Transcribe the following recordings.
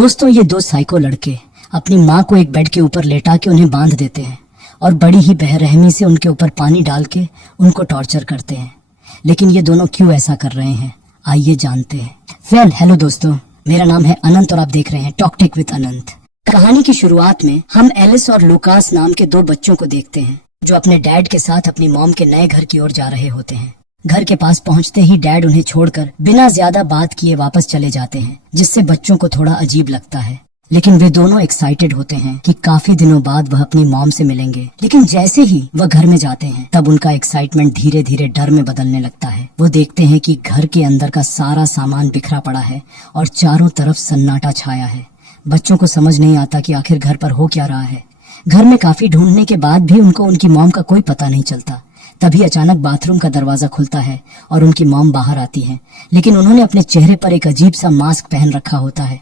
दोस्तों, ये दो साइको लड़के अपनी माँ को एक बेड के ऊपर लेटा के उन्हें बांध देते हैं और बड़ी ही बेरहमी से उनके ऊपर पानी डाल के उनको टॉर्चर करते हैं। लेकिन ये दोनों क्यों ऐसा कर रहे हैं, आइए जानते हैं। हेलो दोस्तों, मेरा नाम है अनंत और आप देख रहे हैं टॉक टेक विद अनंत। कहानी की शुरुआत में हम एलिस और लुकास नाम के दो बच्चों को देखते हैं जो अपने डैड के साथ अपनी मॉम के नए घर की ओर जा रहे होते हैं। घर के पास पहुंचते ही डैड उन्हें छोड़कर बिना ज्यादा बात किए वापस चले जाते हैं, जिससे बच्चों को थोड़ा अजीब लगता है। लेकिन वे दोनों एक्साइटेड होते हैं कि काफी दिनों बाद वह अपनी मॉम से मिलेंगे। लेकिन जैसे ही वह घर में जाते हैं तब उनका एक्साइटमेंट धीरे धीरे डर में बदलने लगता है। वो देखते हैं कि घर के अंदर का सारा सामान बिखरा पड़ा है और चारों तरफ सन्नाटा छाया है। बच्चों को समझ नहीं आता कि आखिर घर पर हो क्या रहा है। घर में काफी ढूंढने के बाद भी उनको उनकी मॉम का कोई पता नहीं चलता। तभी अचानक बाथरूम का दरवाजा खुलता है और उनकी मॉम बाहर आती हैं। लेकिन उन्होंने अपने चेहरे पर एक अजीब सा मास्क पहन रखा होता है।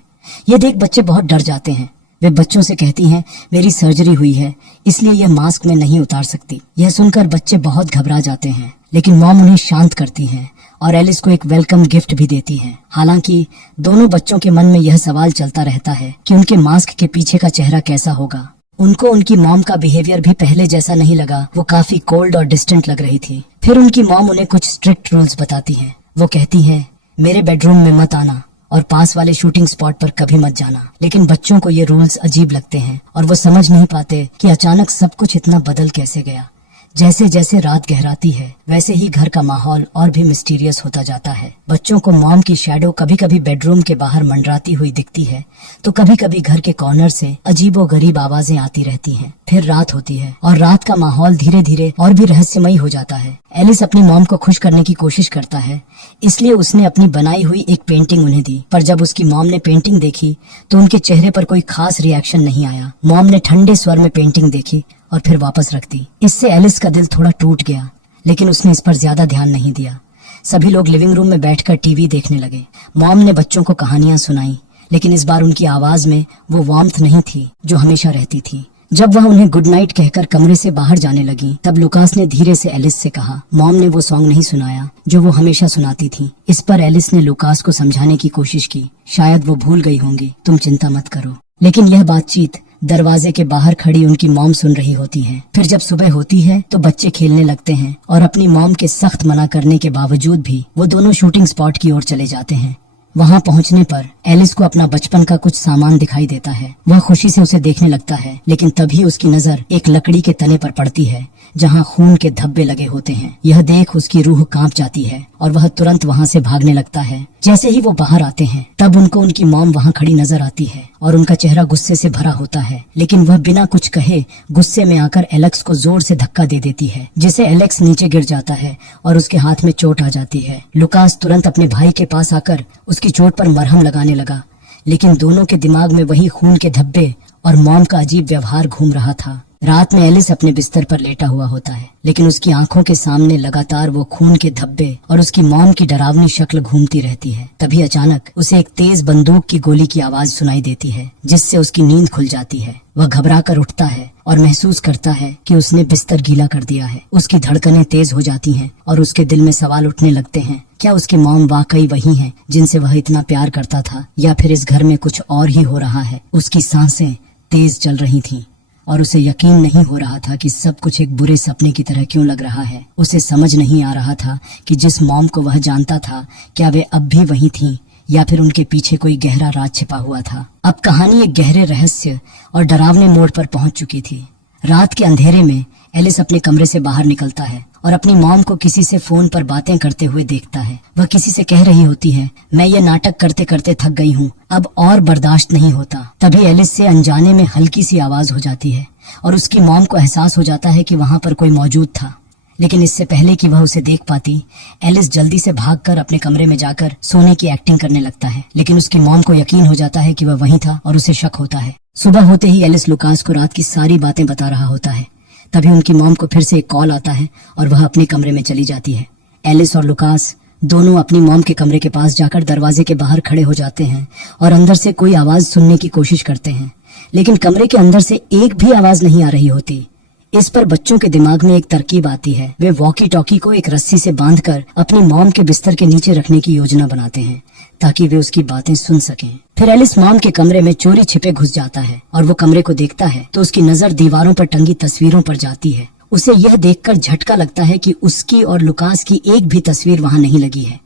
ये देख बच्चे बहुत डर जाते हैं। वे बच्चों से कहती हैं, मेरी सर्जरी हुई है इसलिए यह मास्क मैं नहीं उतार सकती। यह सुनकर बच्चे बहुत घबरा जाते हैं, लेकिन मॉम उन्हें शांत करती हैं और एलिस को एक वेलकम गिफ्ट भी देती हैं। हालांकि दोनों बच्चों के मन में यह सवाल चलता रहता है कि उनके मास्क के पीछे का चेहरा कैसा होगा। उनको उनकी मॉम का बिहेवियर भी पहले जैसा नहीं लगा। वो काफी कोल्ड और डिस्टेंट लग रही थी। फिर उनकी मॉम उन्हें कुछ स्ट्रिक्ट रूल्स बताती है। वो कहती है, मेरे बेडरूम में मत आना और पास वाले शूटिंग स्पॉट पर कभी मत जाना। लेकिन बच्चों को ये रूल्स अजीब लगते हैं और वो समझ नहीं पाते कि अचानक सब कुछ इतना बदल कैसे गया। जैसे जैसे रात गहराती है वैसे ही घर का माहौल और भी मिस्टीरियस होता जाता है। बच्चों को मॉम की शैडो कभी कभी बेडरूम के बाहर मंडराती हुई दिखती है तो कभी कभी घर के कॉर्नर से अजीबोगरीब आवाजें आती रहती हैं। फिर रात होती है और रात का माहौल धीरे धीरे और भी रहस्यमयी हो जाता है। एलिस अपनी मॉम को खुश करने की कोशिश करता है, इसलिए उसने अपनी बनाई हुई एक पेंटिंग उन्हें दी। पर जब उसकी मॉम ने पेंटिंग देखी तो उनके चेहरे पर कोई खास रिएक्शन नहीं आया। मॉम ने ठंडे स्वर में पेंटिंग देखी और फिर वापस रख दी। इससे एलिस का दिल थोड़ा टूट गया, लेकिन उसने इस पर ज्यादा ध्यान नहीं दिया। सभी लोग लिविंग रूम में बैठकर टीवी देखने लगे। मॉम ने बच्चों को कहानियां सुनाई, लेकिन इस बार उनकी आवाज में वो वार्मथ नहीं थी जो हमेशा रहती थी। जब वह उन्हें गुड नाइट कहकर कमरे से बाहर जाने लगी तब लुकास ने धीरे से एलिस से कहा, मॉम ने वो सॉन्ग नहीं सुनाया जो वो हमेशा सुनाती थी। इस पर एलिस ने लुकास को समझाने की कोशिश की, शायद वो भूल गई होंगी, तुम चिंता मत करो। लेकिन यह बातचीत दरवाजे के बाहर खड़ी उनकी मॉम सुन रही होती है। फिर जब सुबह होती है तो बच्चे खेलने लगते हैं और अपनी मॉम के सख्त मना करने के बावजूद भी वो दोनों शूटिंग स्पॉट की ओर चले जाते हैं। वहां पहुंचने पर एलिस को अपना बचपन का कुछ सामान दिखाई देता है। वह खुशी से उसे देखने लगता है, लेकिन तभी उसकी नजर एक लकड़ी के तने पर पड़ती है जहां खून के धब्बे लगे होते हैं। यह देख उसकी रूह कांप जाती है और वह तुरंत वहां से भागने लगता है। जैसे ही वो बाहर आते हैं तब उनको उनकी मॉम वहां खड़ी नजर आती है और उनका चेहरा गुस्से से भरा होता है। लेकिन वह बिना कुछ कहे गुस्से में आकर एलेक्स को जोर से धक्का दे देती है, जिससे एलेक्स नीचे गिर जाता है और उसके हाथ में चोट आ जाती है। लुकास तुरंत अपने भाई के पास आकर उसकी चोट पर मरहम लगाने लगा, लेकिन दोनों के दिमाग में वही खून के धब्बे और मॉम का अजीब व्यवहार घूम रहा था। रात में एलिस अपने बिस्तर पर लेटा हुआ होता है, लेकिन उसकी आंखों के सामने लगातार वो खून के धब्बे और उसकी मॉम की डरावनी शक्ल घूमती रहती है। तभी अचानक उसे एक तेज बंदूक की गोली की आवाज सुनाई देती है, जिससे उसकी नींद खुल जाती है। वह घबरा कर उठता है और महसूस करता है कि उसने बिस्तर गीला कर दिया है। उसकी धड़कनें तेज हो जाती हैं और उसके दिल में सवाल उठने लगते हैं, क्या उसकी मॉम वाकई वही है जिनसे वह इतना प्यार करता था, या फिर इस घर में कुछ और ही हो रहा है। उसकी सांसें तेज चल रही थीं और उसे यकीन नहीं हो रहा था कि सब कुछ एक बुरे सपने की तरह क्यों लग रहा है। उसे समझ नहीं आ रहा था कि जिस मॉम को वह जानता था क्या वे अब भी वही थीं या फिर उनके पीछे कोई गहरा राज छिपा हुआ था। अब कहानी एक गहरे रहस्य और डरावने मोड़ पर पहुंच चुकी थी। रात के अंधेरे में एलिस अपने कमरे से बाहर निकलता है और अपनी मॉम को किसी से फोन पर बातें करते हुए देखता है। वह किसी से कह रही होती है, मैं ये नाटक करते करते थक गई हूँ, अब और बर्दाश्त नहीं होता। तभी एलिस से अनजाने में हल्की सी आवाज हो जाती है और उसकी मॉम को एहसास हो जाता है कि वहां पर कोई मौजूद था। लेकिन इससे पहले कि वह उसे देख पाती, एलिस जल्दी से भागकर अपने कमरे में जाकर सोने की एक्टिंग करने लगता है। लेकिन उसकी मॉम को यकीन हो जाता है कि वह वहीं था और उसे शक होता है। सुबह होते ही एलिस लुकास को रात की सारी बातें बता रहा होता है। तभी उनकी मॉम को फिर से एक कॉल आता है और वह अपने कमरे में चली जाती है। एलिस और लुकास दोनों अपनी मॉम के कमरे के पास जाकर दरवाजे के बाहर खड़े हो जाते हैं और अंदर से कोई आवाज सुनने की कोशिश करते हैं, लेकिन कमरे के अंदर से एक भी आवाज नहीं आ रही होती। इस पर बच्चों के दिमाग में एक तरकीब आती है। वे वॉकी टॉकी को एक रस्सी से बांधकर अपनी मॉम के बिस्तर के नीचे रखने की योजना बनाते हैं ताकि वे उसकी बातें सुन सकें। फिर एलिस मॉम के कमरे में चोरी छिपे घुस जाता है और वो कमरे को देखता है तो उसकी नजर दीवारों पर टंगी तस्वीरों पर जाती है। उसे यह देखकर झटका लगता है कि उसकी और लुकास की एक भी तस्वीर वहां नहीं लगी है।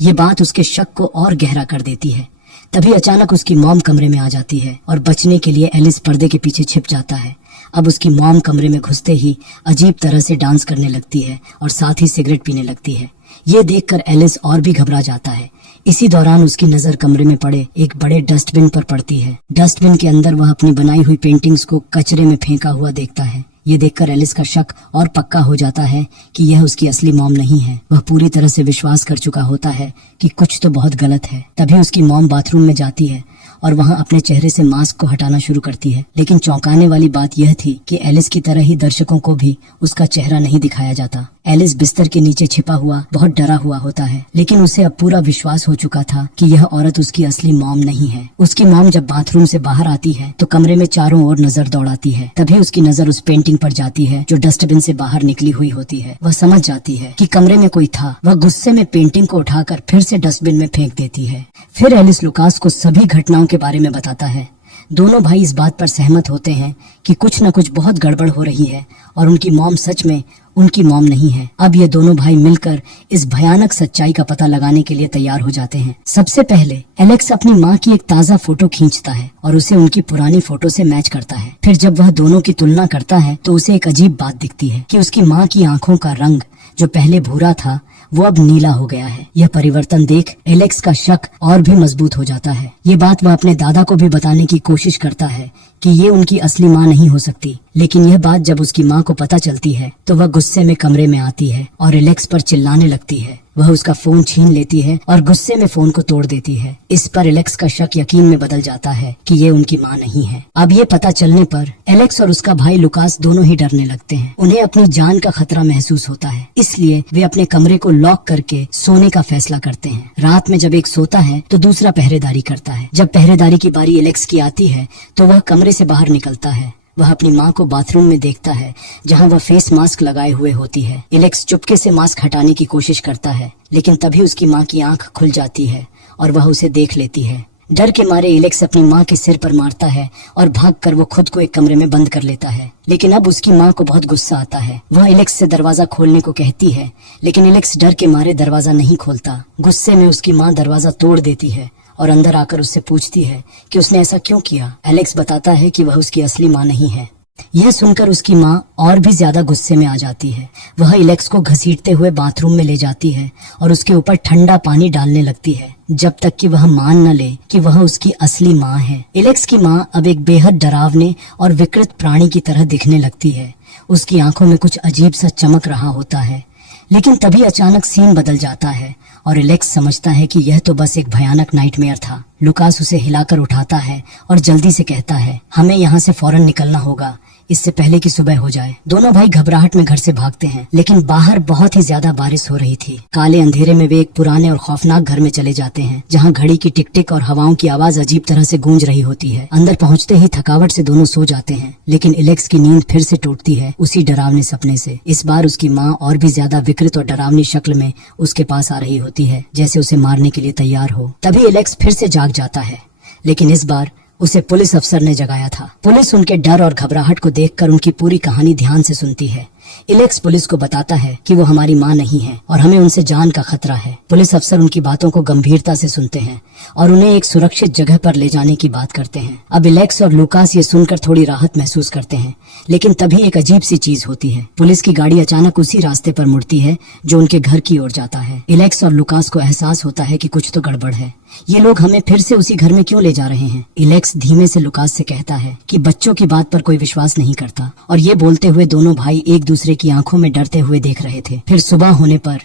ये बात उसके शक को और गहरा कर देती है। तभी अचानक उसकी मॉम कमरे में आ जाती है और बचने के लिए एलिस पर्दे के पीछे छिप जाता है। अब उसकी मॉम कमरे में घुसते ही अजीब तरह से डांस करने लगती है और साथ ही सिगरेट पीने लगती है। ये देखकर एलिस और भी घबरा जाता है। इसी दौरान उसकी नजर कमरे में पड़े एक बड़े डस्टबिन पर पड़ती है। डस्टबिन के अंदर वह अपनी बनाई हुई पेंटिंग्स को कचरे में फेंका हुआ देखता है। ये देखकर एलिस का शक और पक्का हो जाता है कि यह उसकी असली मॉम नहीं है। वह पूरी तरह से विश्वास कर चुका होता है कि कुछ तो बहुत गलत है। तभी उसकी मॉम बाथरूम में जाती है और वहां अपने चेहरे से मास्क को हटाना शुरू करती है। लेकिन चौंकाने वाली बात यह थी कि एलिस की तरह ही दर्शकों को भी उसका चेहरा नहीं दिखाया जाता। एलिस बिस्तर के नीचे छिपा हुआ बहुत डरा हुआ होता है, लेकिन उसे अब पूरा विश्वास हो चुका था कि यह औरत उसकी असली मॉम नहीं है। उसकी मॉम जब बाथरूम से बाहर आती है तो कमरे में चारों ओर नजर दौड़ाती है। तभी उसकी नजर उस पेंटिंग पर जाती है जो डस्टबिन से बाहर निकली हुई होती है। वह समझ जाती है कि कमरे में कोई था। वह गुस्से में पेंटिंग को उठाकर फिर से डस्टबिन में फेंक देती है। फिर एलिस लुकास को सभी घटनाओं के बारे में बताता है। दोनों भाई इस बात पर सहमत होते हैं कि कुछ न कुछ बहुत गड़बड़ हो रही है और उनकी मॉम सच में उनकी मॉम नहीं है। अब ये दोनों भाई मिलकर इस भयानक सच्चाई का पता लगाने के लिए तैयार हो जाते हैं। सबसे पहले एलेक्स अपनी माँ की एक ताज़ा फोटो खींचता है और उसे उनकी पुरानी फोटो से मैच करता है। फिर जब वह दोनों की तुलना करता है तो उसे एक अजीब बात दिखती है कि उसकी माँ की आंखों का रंग जो पहले भूरा था वो अब नीला हो गया है। यह परिवर्तन देख एलेक्स का शक और भी मजबूत हो जाता है। ये बात वह अपने दादा को भी बताने की कोशिश करता है कि ये उनकी असली माँ नहीं हो सकती। लेकिन यह बात जब उसकी माँ को पता चलती है तो वह गुस्से में कमरे में आती है और एलेक्स पर चिल्लाने लगती है। वह उसका फोन छीन लेती है और गुस्से में फोन को तोड़ देती है। इस पर एलेक्स का शक यकीन में बदल जाता है कि ये उनकी माँ नहीं है। अब ये पता चलने पर एलेक्स और उसका भाई लुकास दोनों ही डरने लगते हैं। उन्हें अपनी जान का खतरा महसूस होता है, इसलिए वे अपने कमरे को लॉक करके सोने का फैसला करते हैं। रात में जब एक सोता है तो दूसरा पहरेदारी करता है। जब पहरेदारी की बारी एलेक्स की आती है तो वह कमरे से बाहर निकलता है। वह अपनी माँ को बाथरूम में देखता है जहाँ वह फेस मास्क लगाए हुए होती है। एलेक्स चुपके से मास्क हटाने की कोशिश करता है, लेकिन तभी उसकी माँ की आंख खुल जाती है और वह उसे देख लेती है। डर के मारे एलेक्स अपनी माँ के सिर पर मारता है और भागकर वो खुद को एक कमरे में बंद कर लेता है। लेकिन अब उसकी माँ को बहुत गुस्सा आता है। वह एलेक्स से दरवाजा खोलने को कहती है, लेकिन एलेक्स डर के मारे दरवाजा नहीं खोलता। गुस्से में उसकी माँ दरवाजा तोड़ देती है और अंदर आकर उससे पूछती है कि उसने ऐसा क्यों किया। एलेक्स बताता है कि वह उसकी असली माँ नहीं है। यह सुनकर उसकी माँ और भी ज्यादा गुस्से में आ जाती है। वह एलेक्स को घसीटते हुए बाथरूम में ले जाती है और उसके ऊपर ठंडा पानी डालने लगती है, जब तक कि वह मान न ले कि वह उसकी असली माँ है। एलेक्स की माँ अब एक बेहद डरावने और विकृत प्राणी की तरह दिखने लगती है। उसकी आंखों में कुछ अजीब सा चमक रहा होता है। लेकिन तभी अचानक सीन बदल जाता है और एलेक्स समझता है कि यह तो बस एक भयानक नाइटमेयर था। लुकास उसे हिलाकर उठाता है और जल्दी से कहता है, हमें यहाँ से फौरन निकलना होगा, इससे पहले कि सुबह हो जाए। दोनों भाई घबराहट में घर से भागते हैं, लेकिन बाहर बहुत ही ज्यादा बारिश हो रही थी। काले अंधेरे में वे एक पुराने और खौफनाक घर में चले जाते हैं, जहाँ घड़ी की टिक टिक और हवाओं की आवाज अजीब तरह से गूंज रही होती है। अंदर पहुँचते ही थकावट से दोनों सो जाते हैं, लेकिन एलेक्स की नींद फिर से टूटती है उसी डरावने सपने से। इस बार उसकी माँ और भी ज्यादा विकृत और डरावनी शक्ल में उसके पास आ रही होती है, जैसे उसे मारने के लिए तैयार हो। तभी एलेक्स फिर से जाग जाता है, लेकिन इस बार उसे पुलिस अफसर ने जगाया था। पुलिस उनके डर और घबराहट को देखकर उनकी पूरी कहानी ध्यान से सुनती है। एलेक्स पुलिस को बताता है कि वो हमारी माँ नहीं है और हमें उनसे जान का खतरा है। पुलिस अफसर उनकी बातों को गंभीरता से सुनते हैं और उन्हें एक सुरक्षित जगह पर ले जाने की बात करते हैं। अब एलेक्स और लुकास ये सुनकर थोड़ी राहत महसूस करते हैं, लेकिन तभी एक अजीब सी चीज होती है। पुलिस की गाड़ी अचानक उसी रास्ते पर मुड़ती है जो उनके घर की ओर जाता है। एलेक्स और लुकास को एहसास होता है कि कुछ तो गड़बड़ है। ये लोग हमें फिर से उसी घर में क्यों ले जा रहे हैं? एलेक्स धीमे से लुकास से कहता है कि बच्चों की बात पर कोई विश्वास नहीं करता, और ये बोलते हुए दोनों भाई एक दूसरे की आंखों में डरते हुए देख रहे थे। फिर सुबह होने पर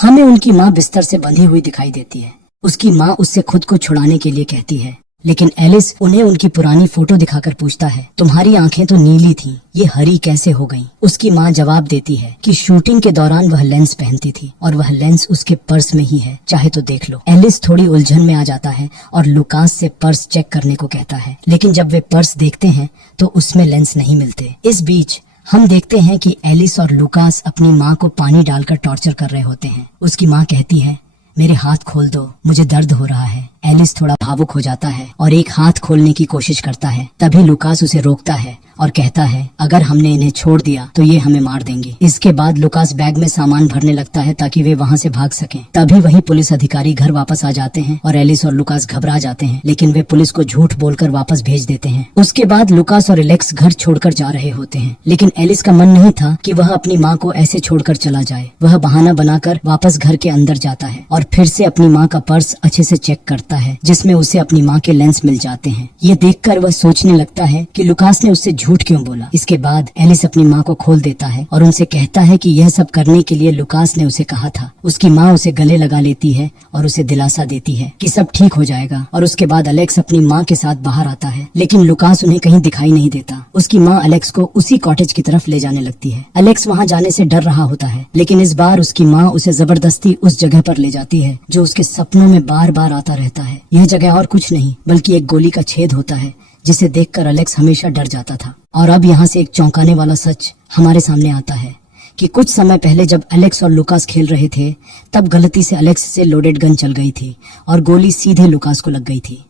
हमें उनकी माँ बिस्तर से बंधी हुई दिखाई देती है। उसकी माँ उससे खुद को छुड़ाने के लिए कहती है, लेकिन एलिस उन्हें उनकी पुरानी फोटो दिखाकर पूछता है, तुम्हारी आंखें तो नीली थीं, ये हरी कैसे हो गईं? उसकी माँ जवाब देती है कि शूटिंग के दौरान वह लेंस पहनती थी और वह लेंस उसके पर्स में ही है, चाहे तो देख लो। एलिस थोड़ी उलझन में आ जाता है और लुकास से पर्स चेक करने को कहता है, लेकिन जब वे पर्स देखते हैं तो उसमें लेंस नहीं मिलते। इस बीच हम देखते हैं कि एलिस और लुकास अपनी माँ को पानी डालकर टॉर्चर कर रहे होते हैं। उसकी माँ कहती है, मेरे हाथ खोल दो, मुझे दर्द हो रहा है। एलिस थोड़ा भावुक हो जाता है और एक हाथ खोलने की कोशिश करता है। तभी लुकास उसे रोकता है और कहता है अगर हमने इन्हें छोड़ दिया तो ये हमें मार देंगे। इसके बाद लुकास बैग में सामान भरने लगता है ताकि वे वहाँ से भाग सकें। तभी वही पुलिस अधिकारी घर वापस आ जाते हैं और एलिस और लुकास घबरा जाते हैं, लेकिन वे पुलिस को झूठ बोलकर वापस भेज देते हैं। उसके बाद लुकास और एलेक्स घर छोड़कर जा रहे होते हैं, लेकिन एलिस का मन नहीं था कि वह अपनी माँ को ऐसे छोड़कर चला जाए। वह बहाना बनाकर वापस घर के अंदर जाता है और फिर से अपनी माँ का पर्स अच्छे से चेक करता है, जिसमें उसे अपनी माँ के लेंस मिल जाते हैं। ये देखकर वह सोचने लगता है कि लुकास ने उससे झूठ क्यों बोला। इसके बाद एलिस अपनी माँ को खोल देता है और उनसे कहता है कि यह सब करने के लिए लुकास ने उसे कहा था। उसकी माँ उसे गले लगा लेती है और उसे दिलासा देती है कि सब ठीक हो जाएगा। और उसके बाद एलेक्स अपनी माँ के साथ बाहर आता है, लेकिन लुकास उन्हें कहीं दिखाई नहीं देता। उसकी माँ एलेक्स को उसी कॉटेज की तरफ ले जाने लगती है। एलेक्स वहाँ जाने से डर रहा होता है, लेकिन इस बार उसकी माँ उसे जबरदस्ती उस जगह पर ले जाती है जो उसके सपनों में बार बार आता रहता है। यह जगह और कुछ नहीं बल्कि एक गोली का छेद होता है, जिसे देखकर एलेक्स हमेशा डर जाता था। और अब यहाँ से एक चौंकाने वाला सच हमारे सामने आता है कि कुछ समय पहले जब एलेक्स और लुकास खेल रहे थे, तब गलती से एलेक्स से लोडेड गन चल गई थी और गोली सीधे लुकास को लग गई थी।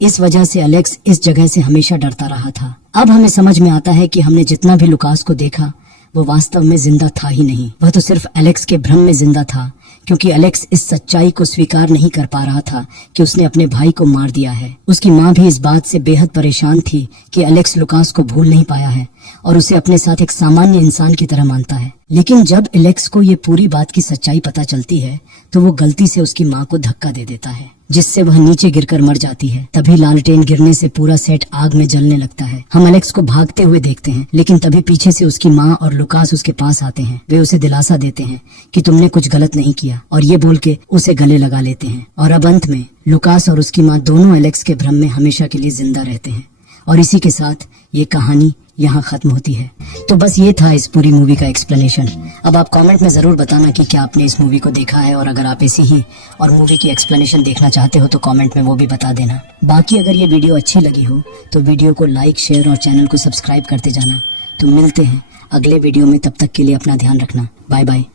इस वजह से एलेक्स इस जगह से हमेशा डरता रहा था। अब हमें समझ में आता है कि हमने जितना भी लुकास को देखा वो वास्तव में जिंदा था ही नहीं। वह तो सिर्फ एलेक्स के भ्रम में जिंदा था, क्योंकि एलेक्स इस सच्चाई को स्वीकार नहीं कर पा रहा था कि उसने अपने भाई को मार दिया है। उसकी माँ भी इस बात से बेहद परेशान थी कि एलेक्स लुकास को भूल नहीं पाया है और उसे अपने साथ एक सामान्य इंसान की तरह मानता है। लेकिन जब एलेक्स को ये पूरी बात की सच्चाई पता चलती है तो वो गलती से उसकी माँ को धक्का दे देता है, जिससे वह नीचे गिरकर मर जाती है। तभी लालटेन गिरने से पूरा सेट आग में जलने लगता है। हम एलेक्स को भागते हुए देखते हैं, लेकिन तभी पीछे से उसकी माँ और लुकास उसके पास आते हैं। वे उसे दिलासा देते हैं कि तुमने कुछ गलत नहीं किया, और ये बोल के उसे गले लगा लेते हैं। और अब अंत में लुकास और उसकी माँ दोनों एलेक्स के भ्रम में हमेशा के लिए जिंदा रहते हैं। और इसी के साथ ये कहानी यहाँ खत्म होती है। तो बस ये था इस पूरी मूवी का एक्सप्लेनेशन। अब आप कमेंट में ज़रूर बताना कि क्या आपने इस मूवी को देखा है, और अगर आप ऐसी ही और मूवी की एक्सप्लेनेशन देखना चाहते हो तो कमेंट में वो भी बता देना। बाकी अगर ये वीडियो अच्छी लगी हो तो वीडियो को लाइक, शेयर और चैनल को सब्सक्राइब करते जाना। तो मिलते हैं अगले वीडियो में, तब तक के लिए अपना ध्यान रखना। Bye bye.